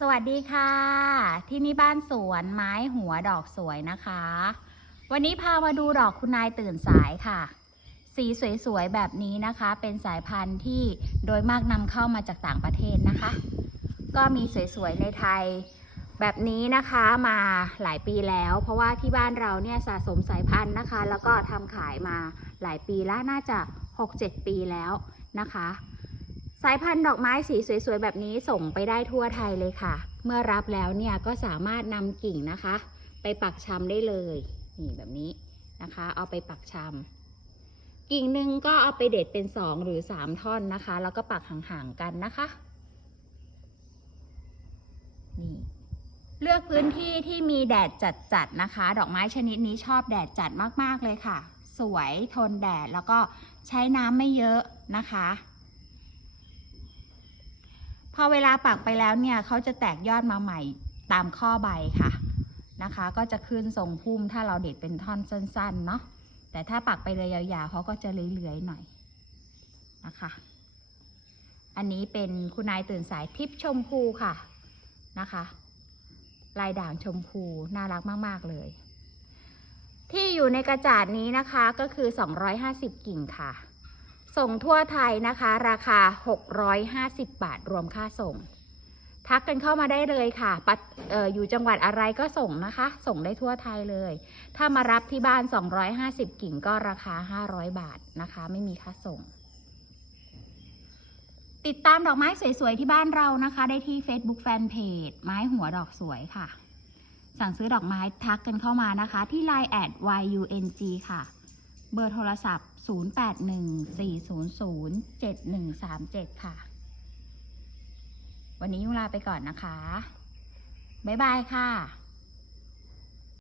สวัสดีค่ะ ที่นี่บ้านสวนไม้หัวดอกสวยนะคะ วันนี้พามาดูดอกคุณนายตื่นสายค่ะ สีสวยๆแบบนี้นะคะ เป็นสายพันธุ์ที่โดยมากนำเข้ามาจากต่างประเทศนะคะ ก็มีสวยๆในไทยแบบนี้นะคะมาหลายปีแล้ว เพราะว่าที่บ้านเราเนี่ยสะสมสายพันธุ์นะคะ แล้วก็ทำขายมาหลายปีแล้วน่าจะ 6-7 ปีแล้วนะคะ สายพันธุ์ดอกไม้สีสวยๆ แบบนี้ส่งไปได้ทั่วไทยเลยค่ะ เมื่อรับแล้วเนี่ยก็สามารถนำกิ่งนะคะ ไปปักชำได้เลยนี่แบบนี้นะคะ เอาไปปักชำกิ่งหนึ่งก็เอาไปเด็ดเป็นสองหรือสามท่อนนะคะ แล้วก็ปักห่างๆกันนะคะนี่เลือกพื้นที่ที่มีแดดจัดๆนะคะ ดอกไม้ชนิดนี้ชอบแดดจัดมากๆเลยค่ะ สวยทนแดดแล้วก็ใช้น้ำไม่เยอะนะคะ พอเวลาปักไปแล้วเนี่ยเขาจะแตกยอดมาใหม่ตามข้อใบค่ะนะคะ ก็จะขึ้นทรงพุ่มถ้าเราเด็ดเป็นท่อนสั้นๆเนาะแต่ถ้าปักไปเลยยาวๆเขาก็จะเลื้อยๆหน่อยนะคะ อันนี้เป็นคุณนายตื่นสายทิพชมพูค่ะนะคะ ลายด่างชมพูน่ารักมากๆเลย ที่อยู่ในกระจาดนี้นะคะก็คือ 250 กิ่งค่ะ ส่งทั่วไทยนะคะ ราคา 650 บาทรวมค่าส่ง ทักกันเข้ามาได้เลยค่ะปัดอออยู่จังหวัดอะไรก็ส่งนะคะ ส่งได้ทั่วไทยเลย ถ้ามารับที่บ้าน 250 กิ่งก็ราคา 500 บาทนะคะ ไม่มีค่าส่ง ติดตามดอกไม้สวยๆ ที่บ้านเรานะคะ ได้ที่ Facebook Fanpage ไม้หัวดอกสวยค่ะ สั่งซื้อดอกไม้ทักกันเข้ามานะคะ ที่ Line แอด YUNG ค่ะ เบอร์โทรศัพท์ 0814007137 ค่ะ วันนี้ยุงลาไปก่อนนะคะ บ๊ายบายค่ะ